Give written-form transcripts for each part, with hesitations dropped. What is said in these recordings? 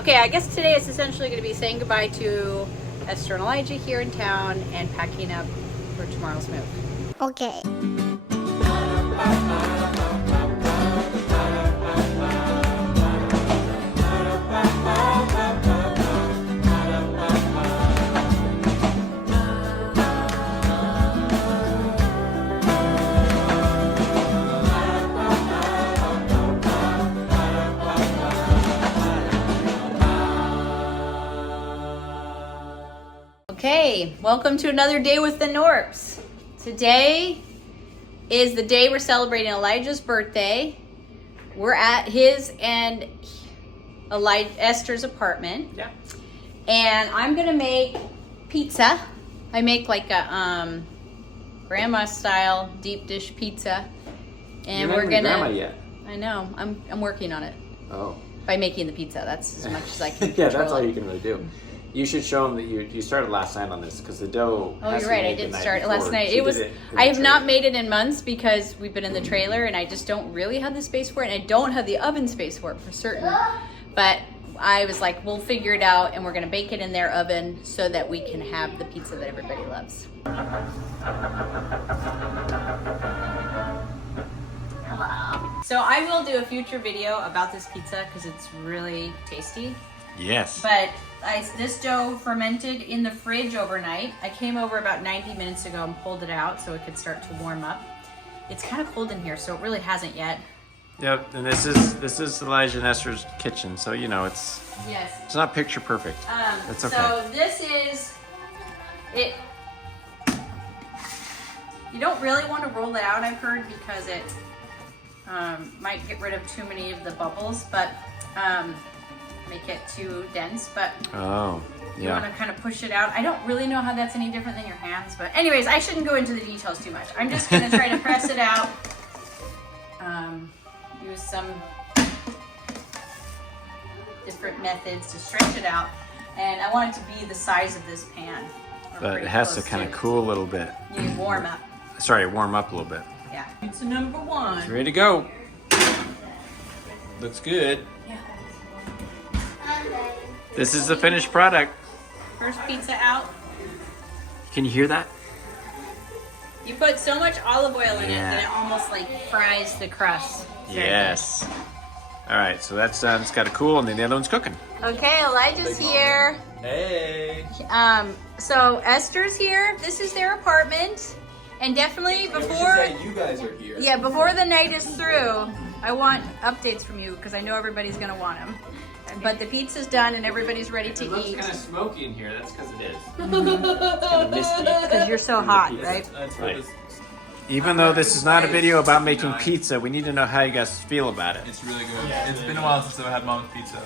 Okay, I guess today it's essentially going to be saying goodbye to Esther and Elijah here in town and packing up for tomorrow's move. Okay. Okay, welcome to another day with the Knorps. Today is the day we're celebrating Elijah's birthday. We're at his and Esther's apartment. Yeah. And I'm gonna make pizza. I make like a grandma style deep dish pizza. And You're not we're even gonna grandma yet. I know, I'm working on it. Oh. By making the pizza. That's as much as I can Yeah, control that's all it. you can really do. You should show them that you started last night on this because the dough. Oh, has you're to be right. I made the did night start before. last night. She It was. did in I the have not trailer. made it in months because we've been in the trailer, and I just don't really have the space for it. And I don't have the oven space for it for certain. But I was like, we'll figure it out, and we're gonna bake it in their oven so that we can have the pizza that everybody loves. So I will do a future video about this pizza because it's really tasty. Yes. But this dough fermented in the fridge overnight. I came over about 90 minutes ago and pulled it out so it could start to warm up. It's kind of cold in here, so it really hasn't yet. Yep. And this is Elijah and Esther's kitchen, so you know it's not picture perfect. That's okay. So this is it. You don't really want to roll it out, I've heard, because it might get rid of too many of the bubbles, but make it too dense. But Oh. you want to kind of push it out. I don't really know how that's any different than your hands, but anyways, I shouldn't go into the details too much. I'm just going to try to press it out. Use some different methods to stretch it out. And I want it to be the size of this pan. or But pretty it has to close kind of cool a little bit. You need warm up. Sorry, warm up a little bit. Yeah. Pizza number one. It's ready to go. Looks good. Yeah. This is the finished product. First pizza out. Can you hear that? You put so much olive oil in it Yeah. that it almost like fries the crust. It's very Yes. All right, so that's done. It's got to cool, and then the other one's cooking. good. Okay, Elijah's here. Hey. So Esther's here. This is their apartment, and definitely before You guys are here. yeah, before the night is through, I want updates from you because I know everybody's gonna want them. But the pizza's done and everybody's ready to eat. kind of smoky in here. That's because it is. It's kind of misty. because you're so hot, right? That's Right. what Even though this is not a video about making pizza, we need to know how you guys feel about it. it's really good. It's been a while since I've had mom's pizza.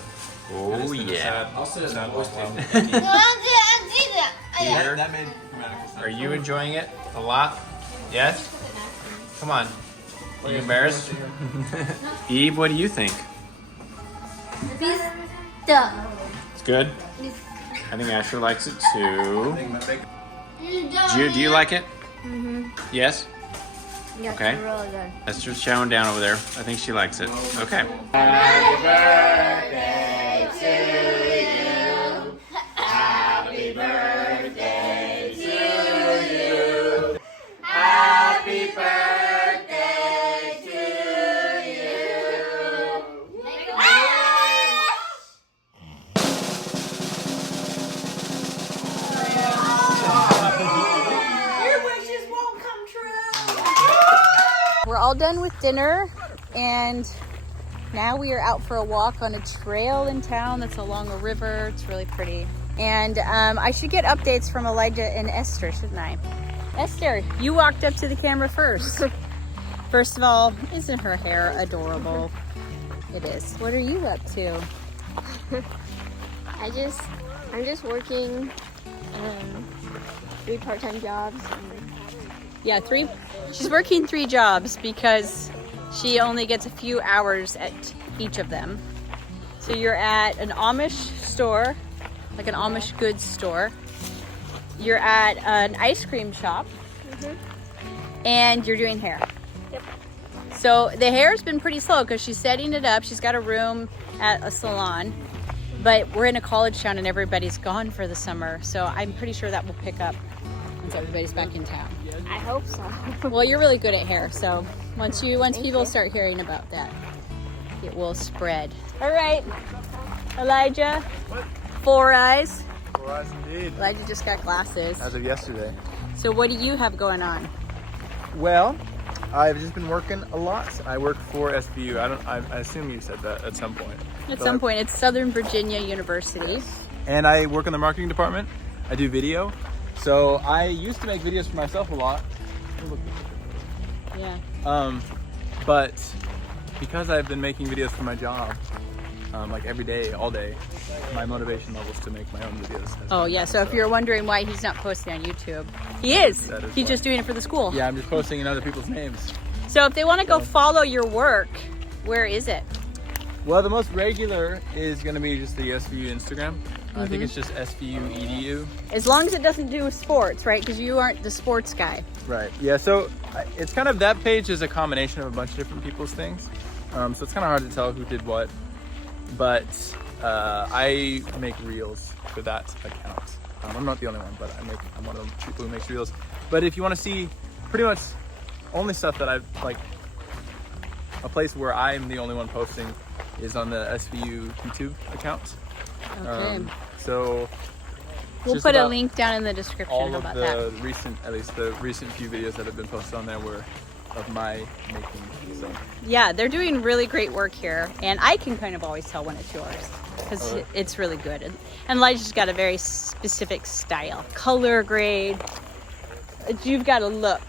Oh It's been a sad long while. Here. That made grammatical sense. Are you enjoying it a lot? Yes? Come on. Are you embarrassed? Eve, what do you think? It's good? I think Asher likes it too. Jude, do you like it? Mm-hmm. Yes? Yeah, Okay. it's really good. Esther's chowing down over there. I think she likes it. Okay. We're all done with dinner, and now we are out for a walk on a trail in town that's along a river. It's really pretty. And I should get updates from Elijah and Esther, shouldn't I? Esther, you walked up to the camera first. First of all, isn't her hair adorable? It is. What are you up to? I'm just working 3 part-time jobs. Yeah, she's working 3 jobs because she only gets a few hours at each of them. So you're at an Amish store, like an Amish goods store. You're at an ice cream shop, and you're doing hair. Yep. So the hair's been pretty slow because she's setting it up. She's got a room at a salon, But we're in a college town and everybody's gone for the summer. So I'm pretty sure that will pick up once everybody's back in town. I hope so. Well, you're really good at hair. So once people start hearing about that, it will spread. All right, Elijah, 4 eyes. 4 eyes indeed. Elijah just got glasses. As of yesterday. So what do you have going on? Well, I've just been working a lot. I work for SVU. I assume you said that at some point. At some point, it's Southern Virginia University. And I work in the marketing department. I do video. So I used to make videos for myself a lot. Yeah. But because I've been making videos for my job, like every day, all day, my motivation levels to make my own videos. Oh yeah, so if you're wondering why he's not posting on YouTube, he is. He's just doing it for the school. Yeah, I'm just posting in other people's names. So if they want to go follow your work, where is it? Well, the most regular is going to be just the SVU Instagram. I think it's just SVU EDU. As long as it doesn't do with sports, right? Because you aren't the sports guy. Right. Yeah. So it's kind of, that page is a combination of a bunch of different people's things. So it's kind of hard to tell who did what. But I make reels for that account. I'm not the only one, but I'm one of the people who makes reels. But if you want to see pretty much only stuff that I've like, a place where I'm the only one posting is on the SVU YouTube account. Okay. So we'll put a link down in the description. all How of about the that? recent, at least the recent few videos that have been posted on there were of my making. So Yeah, they're doing really great work here, and I can kind of always tell when it's yours because it's really good. And Elijah's got a very specific style, color grade. You've got a look.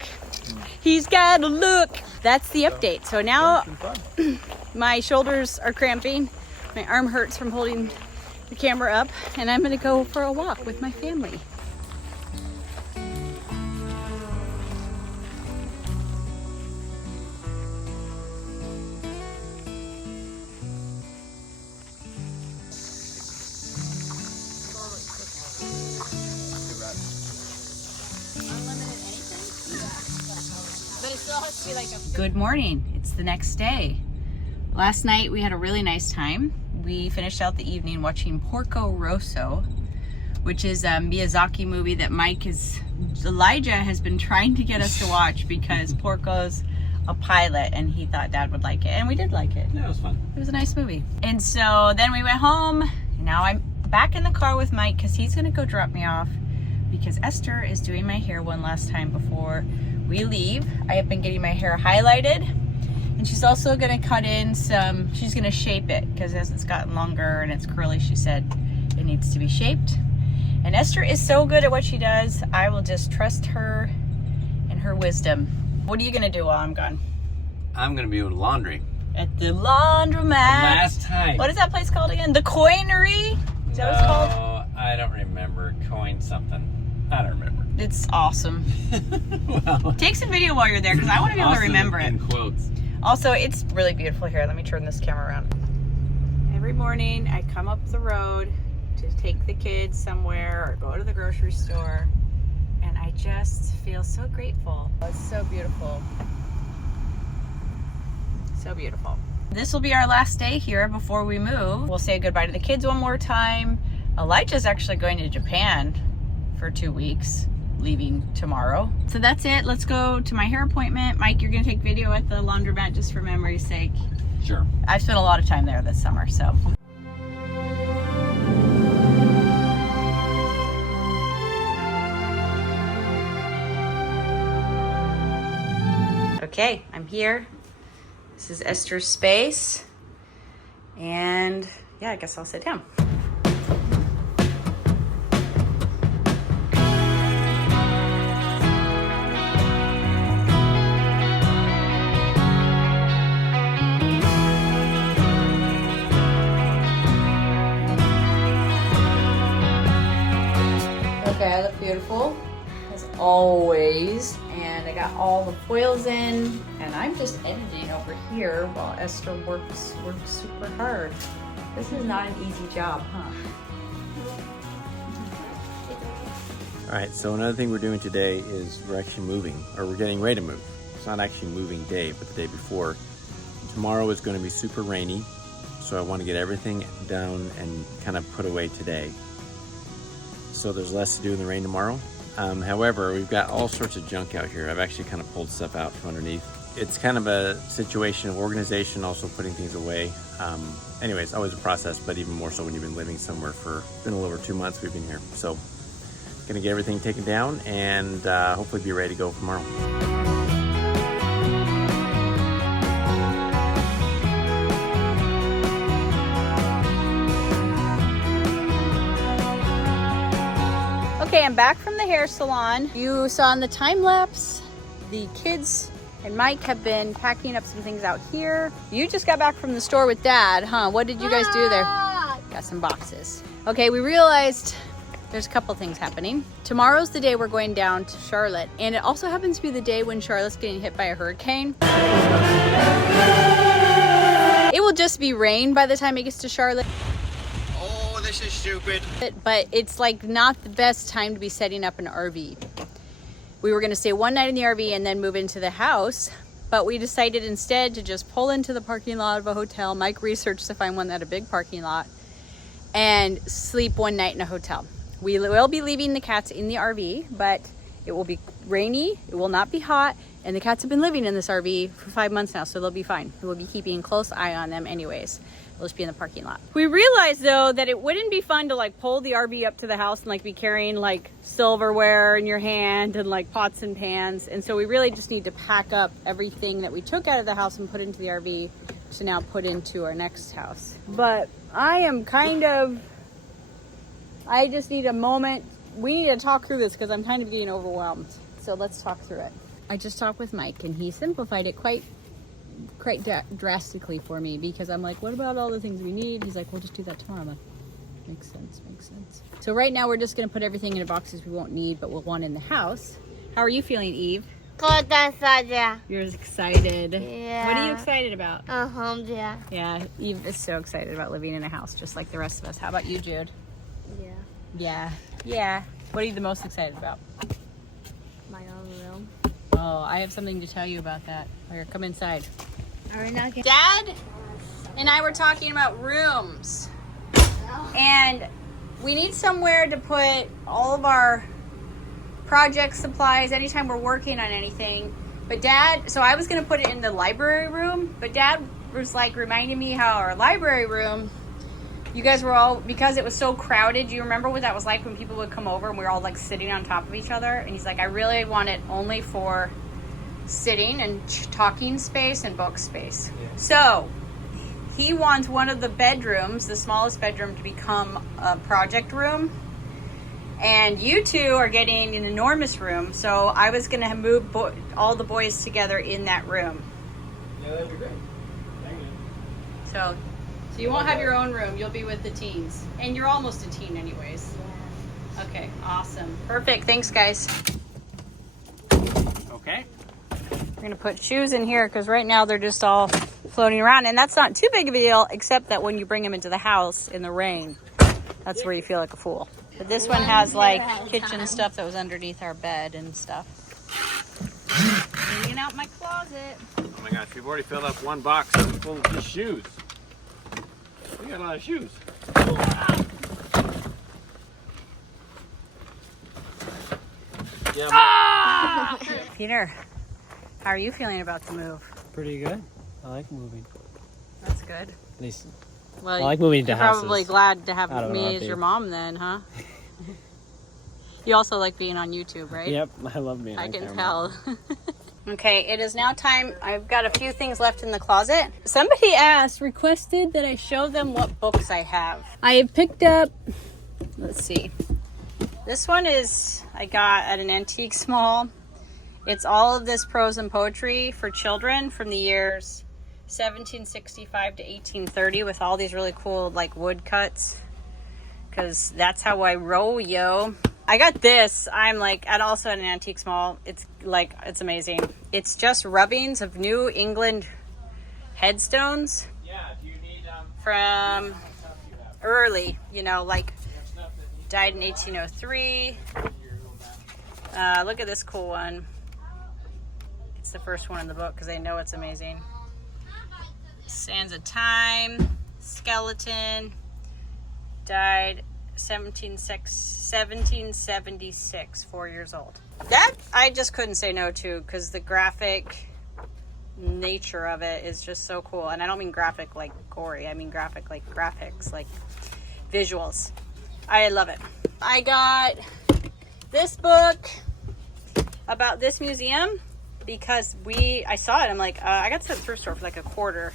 He's got a look. That's the update. So now it's been fun. my shoulders are cramping. My arm hurts from holding the camera up, and I'm gonna go for a walk with my family. Good morning. It's the next day. Last night we had a really nice time. We finished out the evening watching Porco Rosso, which is a Miyazaki movie that Elijah has been trying to get us to watch because Porco's a pilot and he thought Dad would like it, and we did like it. Yeah, it was fun. It was a nice movie. And so then we went home, and now I'm back in the car with Mike because he's gonna go drop me off because Esther is doing my hair one last time before we leave. I have been getting my hair highlighted, and she's also gonna cut in she's gonna shape it because as it's gotten longer and it's curly, she said it needs to be shaped. And Esther is so good at what she does. I will just trust her and her wisdom. What are you gonna do while I'm gone? I'm gonna be with laundry. At the laundromat. Last time. What is that place called again? The Coinery? Is that what it's called? No, I don't remember. Coin something. I don't remember. It's awesome. Well, Take some video while you're there because I want to be able to awesome remember it. in quotes. Also, it's really beautiful here. Let me turn this camera around. Every morning I come up the road to take the kids somewhere or go to the grocery store, and I just feel so grateful. It's so beautiful. So beautiful. This will be our last day here before we move. We'll say goodbye to the kids one more time. Elijah's actually going to Japan for 2 weeks, leaving tomorrow. So that's it. Let's go to my hair appointment. Mike, you're gonna take video at the laundromat just for memory's sake. Sure. I've spent a lot of time there this summer, so. Okay, I'm here. This is Esther's space. And yeah, I guess I'll sit down. Okay, I look beautiful as always, and I got all the foils in, and I'm just editing over here while Esther works super hard. This is not an easy job, huh? All right, so another thing we're doing today is we're actually moving, or we're getting ready to move. It's not actually moving day, but the day before. Tomorrow is going to be super rainy, So I want to get everything down and kind of put away today. So there's less to do in the rain tomorrow. However, we've got all sorts of junk out here. I've actually kind of pulled stuff out from underneath. It's kind of a situation of organization, also putting things away. Anyways, always a process, but even more so when you've been living somewhere for been a little over 2 months we've been here. So gonna get everything taken down and hopefully be ready to go tomorrow. Okay, I'm back from the hair salon. You saw in the time lapse, the kids and Mike have been packing up some things out here. You just got back from the store with Dad, huh? What did you guys do there? Got some boxes. Okay, we realized there's a couple things happening. Tomorrow's the day we're going down to Charlotte, and it also happens to be the day when Charlotte's getting hit by a hurricane. It will just be rain by the time it gets to Charlotte. Oh, this is stupid. But it's like not the best time to be setting up an RV. We were gonna stay one night in the RV and then move into the house, but we decided instead to just pull into the parking lot of a hotel. Mike researched to find one that had a big parking lot and sleep one night in a hotel. We will be leaving the cats in the RV, but it will be rainy, it will not be hot, and the cats have been living in this RV for 5 months now, so they'll be fine. We'll be keeping a close eye on them anyways. We'll just be in the parking lot. We realized though that it wouldn't be fun to like pull the RV up to the house and like be carrying like silverware in your hand and like pots and pans. And so we really just need to pack up everything that we took out of the house and put into the RV to now put into our next house. But I just need a moment. We need to talk through this because I'm kind of getting overwhelmed. So let's talk through it. I just talked with Mike and he simplified it quite drastically for me because I'm like, what about all the things we need? He's like, we'll just do that tomorrow. I'm like, makes sense. So right now we're just gonna put everything into boxes we won't need but we'll want in the house. How are you feeling, Eve? Good, You're Yeah. excited. What are you excited about? Yeah. Yeah, Eve is so excited about living in a house just like the rest of us. How about you, Jude? Yeah. What are you the most excited about? My own room. Oh, I have something to tell you about that. Here, come inside. Are we not Dad and I were talking about rooms. And we need somewhere to put all of our project supplies anytime we're working on anything. But Dad, so I was going to put it in the library room, but Dad was like reminding me how our library room, you guys were all, because it was so crowded, do you remember what that was like when people would come over and we were all like sitting on top of each other? And he's like, I really want it only for sitting and talking space and book space. Yeah. So he wants one of the bedrooms, the smallest bedroom, to become a project room. And you two are getting an enormous room. So I was going to move all the boys together in that room. Yeah, that'd be great. Thank you. So you won't have your own room. You'll be with the teens. And you're almost a teen anyways. Yeah. Okay, awesome. Perfect. Thanks, guys. Okay. We're going to put shoes in here because right now they're just all floating around. And that's not too big of a deal, except that when you bring them into the house in the rain, that's where you feel like a fool. But this one has like kitchen stuff that was underneath our bed and stuff. Hanging out my closet. Oh my gosh, we've already filled up one box full of just shoes. We got a lot of shoes. Yeah. Peter, how are you feeling about the move? Pretty good. I like moving. That's good. At least Well, I like moving to you're houses. probably glad to have out of an me as RV. your mom then, huh? You also like being on YouTube, right? Yep, I love being I on can camera. tell. Okay, it is now time. I've got a few things left in the closet. Somebody requested that I show them what books I have. I have picked up, let's see. This one I got at an antique mall. It's all of this prose and poetry for children from the years 1765 to 1830 with all these really cool like woodcuts. Because that's how I roll, yo. I got this. I'm like also at an antique mall. It's amazing. It's just rubbings of New England headstones. Yeah, do you need from early, like died in 1803. Look at this cool one. It's the first one in the book because I know it's amazing. Sands of Time, skeleton. Died 1776, 4 years old. That I just couldn't say no to because the graphic nature of it is just so cool. And I don't mean graphic like gory. I mean graphic like graphics, like visuals. I love it. I got this book about this museum because I saw it. I'm like, I got this at the thrift store for like $1.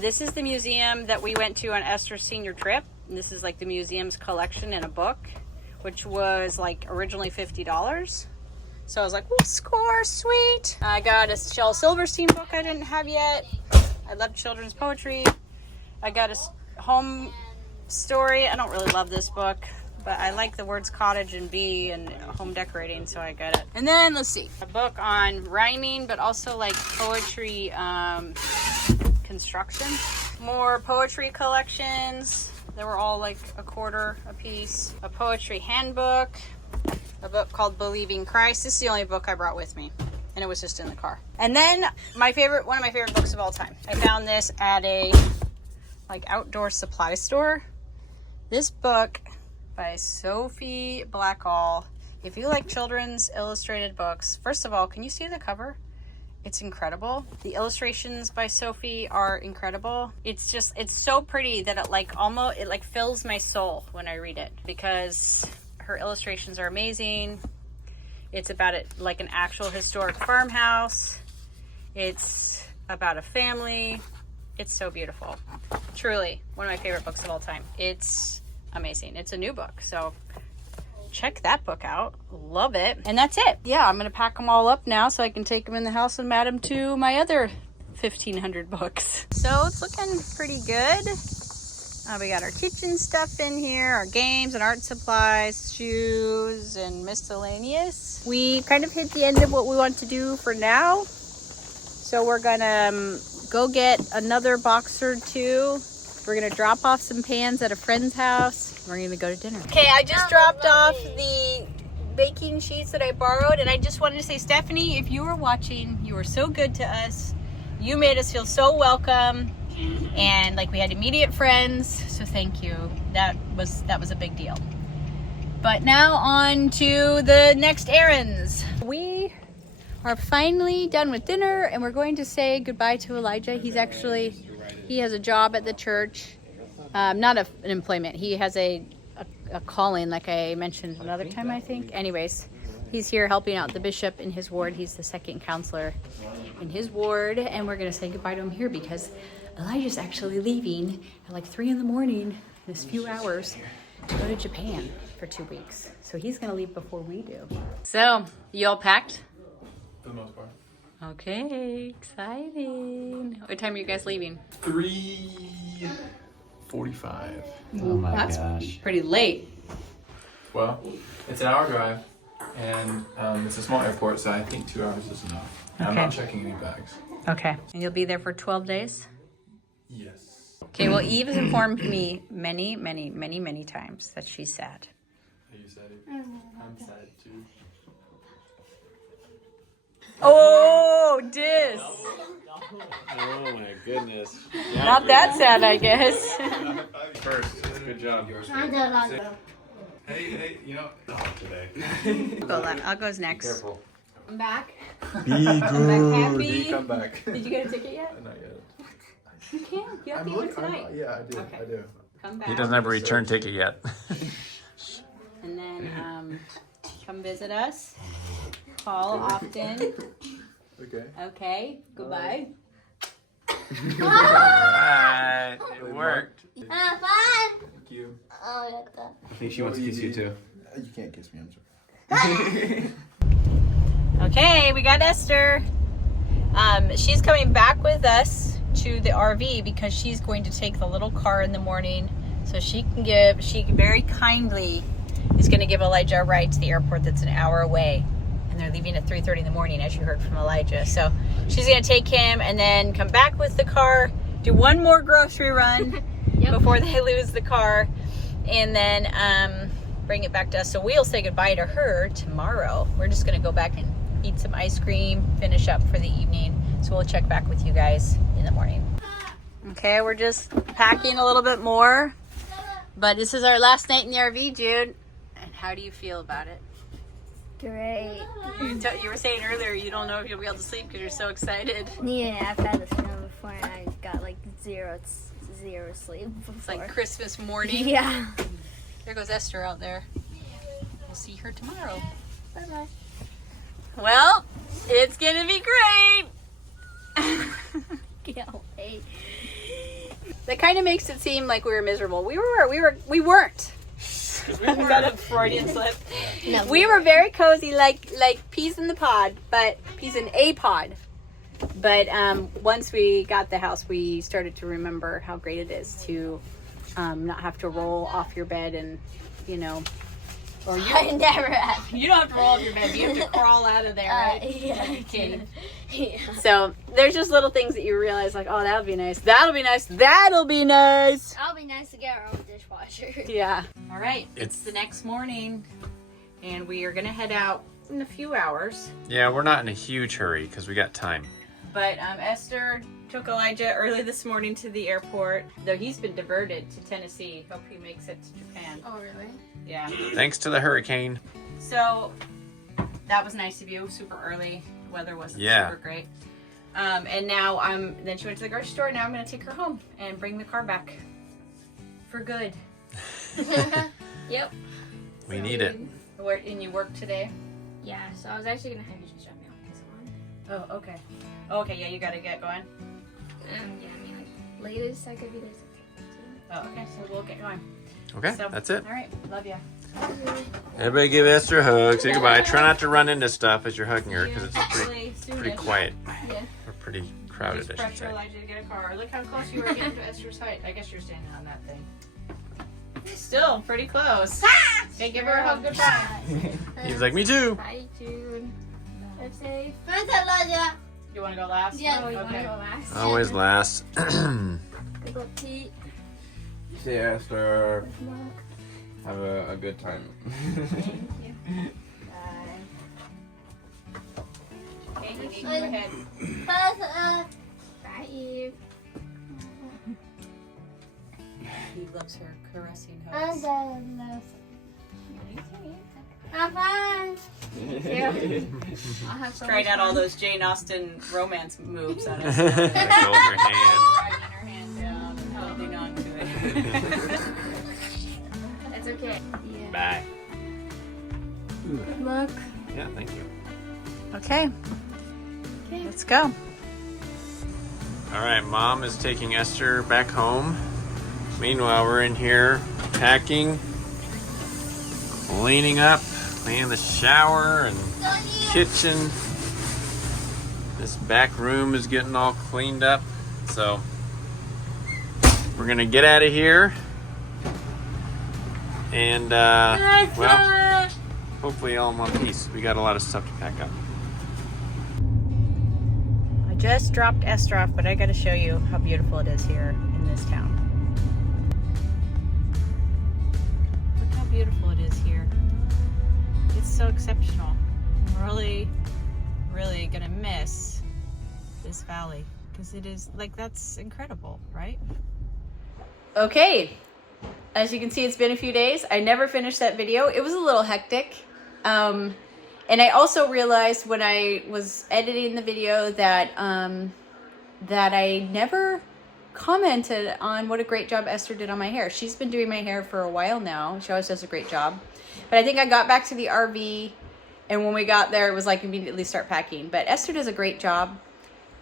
This is the museum that we went to on Esther's senior trip. And this is like the museum's collection in a book, which was like originally $50. So I was like, oh, score, sweet. I got a Shel Silverstein book I didn't have yet. I love children's poetry. I got a home story. I don't really love this book, but I like the words cottage and bee and home decorating, so I got it. And then let's see, a book on rhyming, but also like poetry construction. More poetry collections. They were all like $1 a piece. A poetry handbook. A book called Believing Christ. This is the only book I brought with me, and it was just in the car. And then one of my favorite books of all time. I found this at a like outdoor supply store. This book by Sophie Blackall. If you like children's illustrated books, first of all, can you see the cover? It's incredible. The illustrations by Sophie are incredible. It's so pretty that it like fills my soul when I read it because her illustrations are amazing. It's about it like an actual historic farmhouse. It's about a family. It's so beautiful. Truly one of my favorite books of all time. It's amazing. It's a new book, so check that book out. Love it. And that's it. Yeah, I'm gonna pack them all up now so I can take them in the house and add them to my other 1,500 books. So it's looking pretty good. We got our kitchen stuff in here, our games and art supplies, shoes, and miscellaneous. We kind of hit the end of what we want to do for now. So we're gonna go get another box or two. We're gonna drop off some pans at a friend's house. We're gonna go to dinner. Okay, I just dropped off the baking sheets that I borrowed, and I just wanted to say, Stephanie, if you were watching, you were so good to us. You made us feel so welcome. And like we had immediate friends, so thank you. That was a big deal. But now on to the next errands. We are finally done with dinner, and we're going to say goodbye to Elijah. He has a job at the church, not an employment. He has a calling, like I mentioned another time, I think. Anyways, he's here helping out the bishop in his ward. He's the second counselor in his ward, and we're gonna say goodbye to him here because Elijah's actually leaving at like 3 in the morning in this few hours to go to Japan for 2 weeks. So he's gonna leave before we do. So, you all packed? For the most part. Okay, exciting. What time are you guys leaving? 3:45. Oh my That's gosh. pretty late. Well, it's an hour drive, and it's a small airport, so I think 2 hours is enough. And I'm not checking any bags. Okay. And you'll be there for 12 days? Yes. Okay, well, Eve has informed me many times that she's sad. You said it. I'm sad too. Oh, dis. Oh my goodness. Not that sad, I guess. First, good job. Hey, today. I'll go's next. Careful. I'm back. Be I'm back happy. Come back. Did you get a ticket yet? Not yet. You can. You have to get one tonight. Yeah, I do. Okay. I do. Come back. He doesn't have a return ticket yet. And then come visit us. Call often. Okay. Okay. Goodbye. Alright, it worked. Fun. Thank you. Oh, like that. I think she wants to kiss you too. You can't kiss me. I'm sorry. Okay, we got Esther. She's coming back with us to the RV because she's going to take the little car in the morning so she very kindly is going to give Elijah a ride to the airport that's an hour away. And they're leaving at 3:30 in the morning, as you heard from Elijah. So she's going to take him and then come back with the car, do one more grocery run before they lose the car, and then bring it back to us. So we'll say goodbye to her tomorrow. We're just going to go back and eat some ice cream, finish up for the evening. So we'll check back with you guys in the morning. Okay, we're just packing a little bit more. But this is our last night in the RV, Jude. And how do you feel about it? Great. You were saying earlier you don't know if you'll be able to sleep because you're so excited. Yeah, I've had the snow before and I got like zero sleep before. It's like Christmas morning. Yeah. There goes Esther out there. We'll see her tomorrow. Bye-bye. Well, it's gonna be great. Can't wait. That kind of makes it seem like we were miserable. We weren't. We got a Freudian slip. No, We were very cozy, like peas in the pod, but peas in a pod. But once we got the house, we started to remember how great it is to not have to roll off your bed and, you know, or I never have. you don't have to roll off your bed. You have to crawl out of there, right? Yeah. Okay. Yeah. So there's just little things that you realize, like, oh, that'll be nice. That'll be nice. That'll be nice. I'll be nice to get our own dishwasher. Yeah. All right. It's the next morning, and we are gonna head out in a few hours. Yeah, we're not in a huge hurry because we got time. But Esther took Elijah early this morning to the airport, though he's been diverted to Tennessee. Hope he makes it to Japan. Oh, really? Yeah. Thanks to the hurricane. So that was nice of you. Super early. The weather wasn't super great. And now then she went to the grocery store. Now I'm gonna take her home and bring the car back for good. Yep. We need it. And you work today? Yeah, so I was actually going to have you just drop me off this one. Oh, okay. Okay, yeah, you gotta get going. Yeah, I mean, like, latest I could be there. Oh, okay, so we'll get going. Okay, So, that's it. All right, love ya. Everybody give Esther a hug. Say goodbye. Try not to run into stuff as you're hugging her because it's pretty Soonish. quiet. Yeah. Or pretty crowded, Just I should pressure say. Elijah to get a car. Look how close you are getting to Esther's height. I guess you're standing on that thing. Still pretty close. Okay, give her a hug goodbye. He was like, me too. Bye, Jude. Live safe. You want to go last? Yeah, Oh, you want to okay. go last? Always last. Big old Pete. See you, Esther. Have a good time. Thank you. Bye. Okay, you go ahead. Bye, Eve. He loves her caressing hugs. I'll have so Trying much out all fun. those Jane Austen romance moves on us. Hold your hand. Driving her hand down and holding on to it. It's okay. Yeah. Bye. Good luck. Yeah, thank you. Okay, let's go. All right, Mom is taking Esther back home. Meanwhile, we're in here packing, cleaning up, cleaning the shower and kitchen. This back room is getting all cleaned up. So we're gonna get out of here. And well, hopefully all in one piece. We got a lot of stuff to pack up. I just dropped Esther off, but I got to show you how beautiful it is here in this town. Look how beautiful it is here. It's so exceptional. I'm really, really gonna miss this valley because it is like, that's incredible, right? Okay, as you can see, it's been a few days. I never finished that video. It was a little hectic. And I also realized when I was editing the video that that I never commented on what a great job Esther did on my hair. She's been doing my hair for a while now. She always does a great job. But I think I got back to the RV, and when we got there, it was like immediately start packing. But Esther does a great job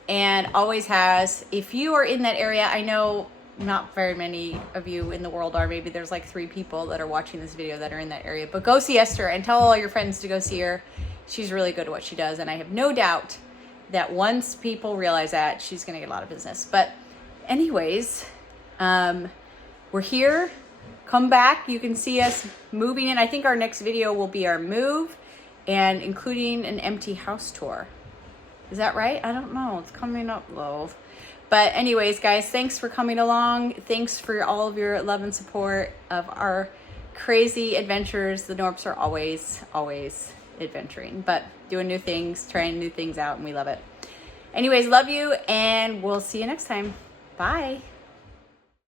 and always has. If you are in that area, I know not very many of you in the world are. Maybe there's like 3 people that are watching this video that are in that area. But go see Esther and tell all your friends to go see her. She's really good at what she does. And I have no doubt that once people realize that, she's going to get a lot of business. But anyways, we're here. Come back. You can see us moving in. I think our next video will be our move and including an empty house tour. Is that right? I don't know. It's coming up low. But anyways, guys, thanks for coming along. Thanks for all of your love and support of our crazy adventures. The Knorpps are always, always adventuring, but doing new things, trying new things out, and we love it. Anyways, love you, and we'll see you next time. Bye.